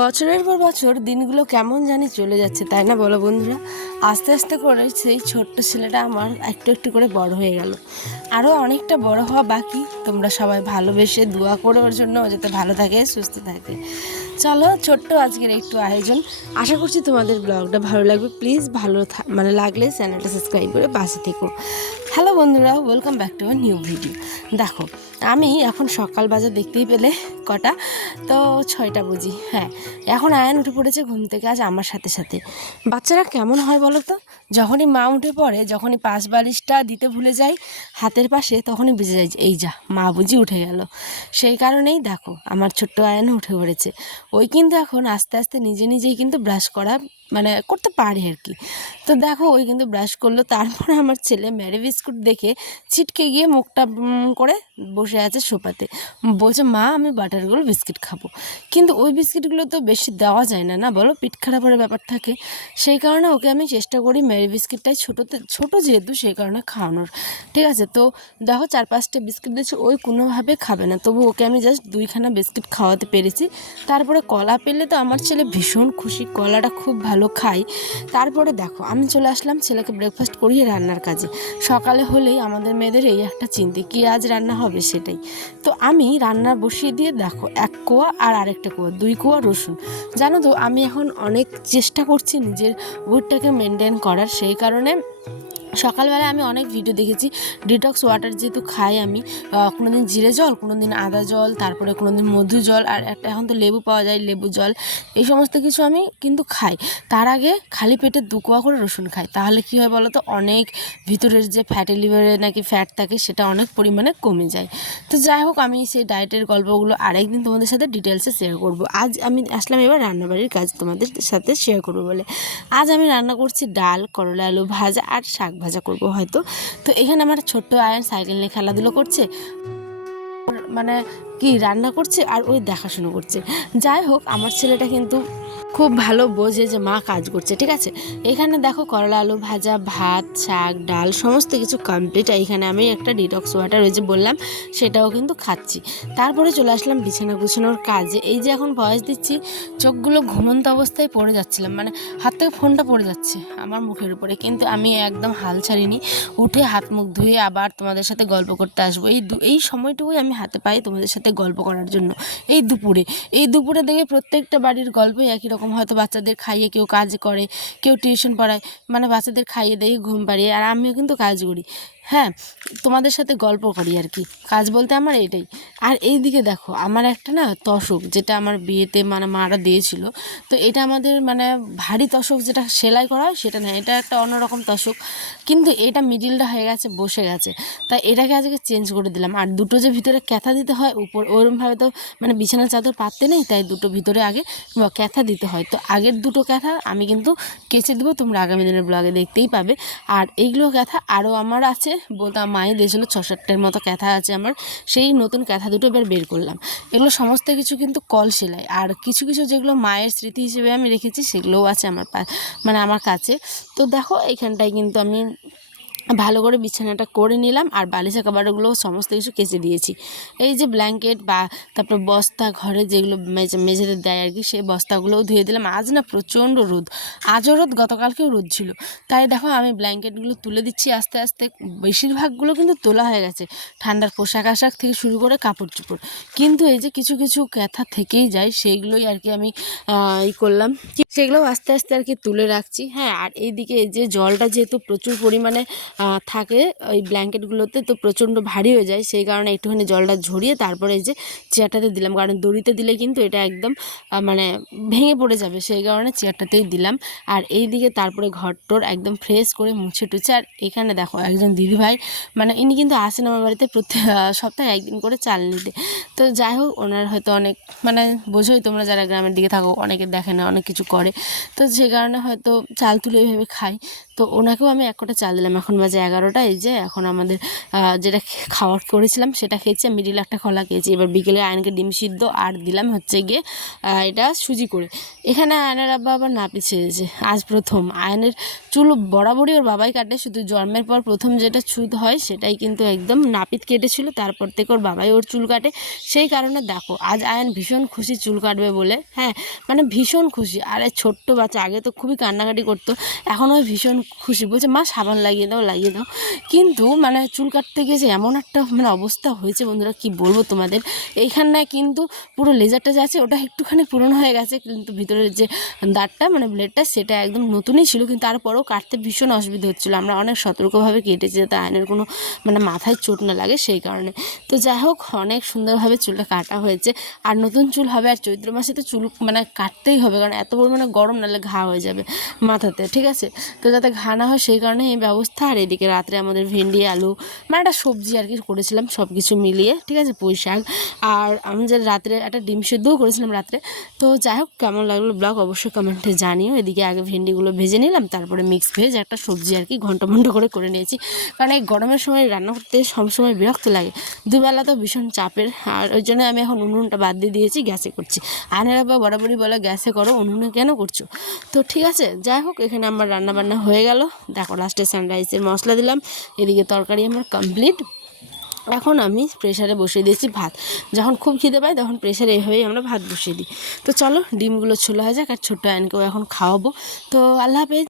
বছরের পর বছর দিনগুলো কেমন জানি চলে যাচ্ছে, তাই না বলো বন্ধুরা? আস্তে আস্তে করে সেই ছোট্ট ছেলেটা আমার একটু একটু করে বড় হয়ে গেল। আরও অনেকটা বড় হওয়া বাকি। তোমরা সবাই ভালোবেসে দোয়া করে ওর জন্য, ও যাতে ভালো থাকে, সুস্থ থাকে। চলো, ছোট্ট আজকের একটু আয়োজন। আশা করছি তোমাদের ব্লগটা ভালো লাগবে। প্লিজ লাগলে চ্যানেলটা সাবস্ক্রাইব করে পাশে থেকো। হ্যালো বন্ধুরা, welcome back to a new video. দেখো, আমি এখন সকাল বাজার দেখতেই পেলে কটা, তো 6টা বুঝি। হ্যাঁ, এখন আয়ান উঠে পড়েছে ঘুম থেকে আজ আমার সাথে সাথে। বাচ্চারা কেমন হয় বলো তো, যখনই মা উঠে পড়ে, যখনই পাশ বালিশটা দিতে ভুলে যাই হাতের পাশে, তখনই বুঝে যাই যে এই যা মা বুঝি উঠে গেল। সেই কারণেই দেখো আমার ছোট্ট আয়ানও উঠে পড়েছে। ওই কিন্তু এখন আস্তে আস্তে নিজে নিজেই কিন্তু ব্রাশ করা করতে পারে আর কি। তো দেখো, ওই কিন্তু ব্রাশ করলো। তারপরে আমার ছেলে ম্যারি বিস্কুট দেখে ছিটকে গিয়ে মুখটা করে বসে আছে সোফাতে, বলছে মা আমি বাটারগুলো বিস্কিট খাবো। কিন্তু ওই বিস্কিটগুলো তো বেশি দেওয়া যায় না, না বলো, পিঠ খারাপের ব্যাপার থাকে। সেই কারণে ওকে আমি চেষ্টা করি ম্যারি বিস্কিটটাই ছোটো যেহেতু, সেই কারণে খাওয়ানোর। ঠিক আছে, তো দেখো 4-5টা বিস্কিট দিয়েছি, ওই কোনোভাবে খাবে না, তবু ওকে আমি জাস্ট 2খানা বিস্কিট খাওয়াতে পেরেছি। তারপরে কলা পেলে তো আমার ছেলে ভীষণ খুশি, কলাটা খুব ভালো খাই। তারপরে দেখো আমি চলে আসলাম ছেলেকে ব্রেকফাস্ট করিয়ে রান্নার কাজে। সকালে হলেই আমাদের মেয়েদের এই একটা চিন্তা, কি আজ রান্না হবে সেটাই। তো আমি রান্না বসিয়ে দিয়ে দেখো 1 কোয়া আর আরেকটা কোয়া, 2 কোয়া রসুন। জানো তো, আমি এখন অনেক চেষ্টা করছি নিজের ওয়েটটাকে মেনটেন করার। সেই কারণে সকালবেলা আমি অনেক ভিডিও দেখেছি, ডিটক্স ওয়াটার যেহেতু খাই আমি, কোনো দিন জিরে জল, কোনো দিন আদা জল, তারপরে কোনো দিন মধু জল, আর একটা এখন তো লেবু পাওয়া যায়, লেবু জল। এই সমস্ত কিছু আমি কিন্তু খাই। তার আগে খালি পেটে 2 কোয়া করে রসুন খাই। তাহলে কী হয় বলো তো, অনেক ভিতরের যে ফ্যাটি লিভারে নাকি ফ্যাট থাকে সেটা অনেক পরিমাণে কমে যায়। তো যাই হোক, আমি সেই ডায়েটের গল্পগুলো আরেকদিন তোমাদের সাথে ডিটেলসে শেয়ার করব। আজ আমি আসলাম এবার রান্নাবাড়ির কাজ তোমাদের সাথে শেয়ার করবো বলে। আজ আমি রান্না করছি ডাল, করলা আলু ভাজা আর শাক ভাজা করবো হয়তো। তো এখানে আমার ছোট্ট আয়ান সাইকেল নিয়ে খেলাধুলো করছে, কি রান্না করছে আর ওই দেখাশুনো করছে। যাই হোক, আমার ছেলেটা কিন্তু খুব ভালো বোঝে যে মা কাজ করছে। ঠিক আছে, এখানে দেখো করলা আলু ভাজা, ভাত, শাক, ডাল সমস্ত কিছু কমপ্লিট। এইখানে আমি একটা ডিটক্স ওয়াটার ওই যে বললাম সেটাও কিন্তু খাচ্ছি। তারপরে চলে আসলাম বিছানা গুছানোর কাজে। এই যে এখন ভয়েস দিচ্ছি, চোখগুলো ঘুমন্ত অবস্থায় পড়ে যাচ্ছিলাম, হাত থেকে ফোনটা পড়ে যাচ্ছে আমার মুখের উপরে, কিন্তু আমি একদম হাল ছাড়িনি। উঠে হাত মুখ ধুয়ে আবার তোমাদের সাথে গল্প করতে আসবো। এই সময়টুকুই আমি হাতে পাই তোমাদের সাথে গল্প করার জন্য। এই দুপুরে দেখে প্রত্যেকটা বাড়ির গল্পই একই রকম। হয়তো বাচ্চাদের খাইয়ে কেউ কাজ করে, কেউ টিউশন পড়ায়, বাচ্চাদের খাইয়ে দিয়ে ঘুম পাড়িয়ে, আর আমিও কিন্তু কাজ করি। হ্যাঁ, তোমাদের সাথে গল্প করি আর কি, কাজ বলতে আমার এটাই। আর এই দিকে দেখো আমার একটা না তসক, যেটা আমার বিয়েতে মারা দিয়েছিল। তো এটা আমাদের ভারী তসক, যেটা সেলাই করা হয় সেটা না, এটা একটা অন্যরকম তসক, কিন্তু এটা মিডিলটা হয়ে গেছে, বসে গেছে। তাই এটাকে আজকে চেঞ্জ করে দিলাম। আর দুটো যে ভিতরে ক্যাথা দিতে হয় উপর, ওরমভাবে তো বিছানার চাদর পাততে নেই, তাই দুটো ভিতরে আগে ক্যাথা দিতে হয়। তো আগের দুটো ক্যাথা আমি কিন্তু কেচে দেবো, তোমরা আগামী দিনের ব্লগে দেখতেই পাবে। আর এইগুলো ক্যাথা আরও আমার আছে, বলতে আমার মায়ে দিয়েছিল 6-7টার মতো ক্যাথা আছে আমার। সেই নতুন ক্যাথা দুটো এবার বের করলাম। এগুলো সমস্ত কিছু কিন্তু কল সেলাই, আর কিছু কিছু যেগুলো মায়ের স্মৃতি হিসেবে আমি রেখেছি সেগুলোও আছে আমার আমার কাছে। তো দেখো এখানটায় কিন্তু আমি ভালো করে বিছানাটা করে নিলাম, আর বালিশের কভারগুলো সমস্ত কিছু কেচে দিয়েছি। এই যে ব্ল্যাঙ্কেট তারপর বস্তা, ঘরে যেগুলো মেঝেতে দেয় আর কি, সেই বস্তাগুলোও ধুয়ে দিলাম। আজ না প্রচণ্ড রোদ, আজও রোদ, গতকালকেও রোদ ছিল। তাই দেখো আমি ব্ল্যাঙ্কেটগুলো তুলে দিচ্ছি আস্তে আস্তে। বেশিরভাগগুলো কিন্তু তোলা হয়ে গেছে, ঠান্ডার পোশাক আশাক থেকে শুরু করে কাপড় চোপড়। কিন্তু এই যে কিছু কিছু ক্যাথা থেকেই যায়, সেইগুলোই আর কি আমি করলাম, সেগুলোও আস্তে আস্তে আর কি তুলে রাখছি। হ্যাঁ, আর এইদিকে এই যে জলটা যেহেতু প্রচুর পরিমাণে থাকে ওই ব্ল্যাঙ্কেটগুলোতে, তো প্রচণ্ড ভারী হয়ে যায়, সেই কারণে একটুখানি জলটা ঝরিয়ে তারপরে এই যে চেয়ারটাতে দিলাম, কারণ দড়িতে দিলে কিন্তু এটা একদম ভেঙে পড়ে যাবে, সেই কারণে চেয়ারটাতেই দিলাম। আর এই দিকে তারপরে ঘরটোর একদম ফ্রেশ করে মুছে টুছে। আর এখানে দেখো একজন দিদিভাই, ইনি কিন্তু আসেন আমার বাড়িতে প্রতি সপ্তাহে একদিন করে চাল নিতে। তো যাই হোক, ওনার হয়তো অনেক বোঝোই তোমরা যারা গ্রামের দিকে থাকো, অনেকে দেখে না, অনেক কিছু করে, তো সে কারণে হয়তো চাল তুলে এইভাবে খাই। তো ওনাকেও আমি 1 কোটা চাল দিলাম। এখন বাজে 11টা। এই যে এখন আমাদের যেটা খাওয়ার করেছিলাম সেটা খেয়েছি, মিডিল একটা খোলা খেয়েছি। এবার বিকেলে আয়নকে ডিম সিদ্ধ আর দিলাম হচ্ছে গিয়ে এটা সুজি করে। এখানে আয়নের আব্বা আবার নাপিত সেজেছে আজ প্রথম। আয়নের চুল বরাবরই ওর বাবাই কাটে, শুধু জন্মের পর প্রথম যেটা ছুত হয় সেটাই কিন্তু একদম নাপিত কেটেছিল, তারপর থেকে ওর বাবাই ওর চুল কাটে। সেই কারণে দেখো আজ আয়ন ভীষণ খুশি চুল কাটবে বলে, হ্যাঁ মানে ভীষণ খুশি। আর ছোট্ট বাচ্চা আগে তো খুবই কান্নাকাটি করতো, এখন ওই ভীষণ খুশি, বলছে মা সাবান লাগিয়ে দাও লাগিয়ে দাও। কিন্তু মানে চুল কাটতে গিয়ে যে এমন একটা মানে অবস্থা হয়েছে বন্ধুরা, কি বলবো তোমাদের। এইখানে কিন্তু পুরো লেজারটা যে আছে ওটা একটুখানি পুরনো হয়ে গেছে, কিন্তু ভিতরের যে দাঁতটা মানে ব্লেডটা সেটা একদম নতুনই ছিল, কিন্তু তারপরেও কাটতে ভীষণ অসুবিধা হচ্ছিলো। আমরা অনেক সতর্কভাবে কেটেছি যাতে আয়নের কোনো মানে মাথায় চোট না লাগে সেই কারণে। তো যাই হোক অনেক সুন্দরভাবে চুলটা কাটা হয়েছে। আর নতুন চুল হবে, আর চৈত্র মাসে তো চুল মানে কাটতেই হবে, কারণ এত পরিমাণে গরম, নাহলে ঘা হয়ে যাবে মাথাতে, ঠিক আছে। তো যাতে ঘা না হয় সেই কারণে এই ব্যবস্থা। আর এদিকে রাত্রে আমাদের ভেন্ডি আলু মানে একটা সবজি আর কি করেছিলাম সব কিছু মিলিয়ে, ঠিক আছে, পুঁই শাক। আর আমি যে রাত্রে একটা ডিম সেদ্ধও করেছিলাম রাত্রে। তো যাই হোক কেমন লাগলো ব্লগ অবশ্যই কমেন্টে জানিও। এদিকে আগে ভেন্ডিগুলো ভেজে নিলাম, তারপরে মিক্স ভেজ একটা সবজি আর কি ঘন্টা করে নিয়েছি, কারণ এই গরমের সময় রান্না করতে সবসময় বিরক্ত লাগে, দুবেলা তো ভীষণ চাপের। আর ওই জন্য আমি এখন উনুনটা বাদ দিয়ে দিয়েছি, গ্যাসে করছি। আয়নের আবার বরাবরই বলে গ্যাসে করো, উনুনে কেন করছো। তো ঠিক আছে, যাই হোক এখানে আমার রান্নাবান্না হয়ে গেল। দেখো লাস্টে সানরাইসের মশলা দিলাম, এদিকে তরকারি আমার কমপ্লিট। এখন আমি প্রেশারে বসিয়ে দিয়েছি ভাত, যখন খুব খিদে পাই তখন প্রেশারে এভাবেই আমরা ভাত বসিয়ে দিই। তো চলো ডিমগুলো ছোলা হয়ে যাক, আর ছোট্ট আয়নকেও এখন খাওয়াবো। তো আল্লাহ হাফেজ।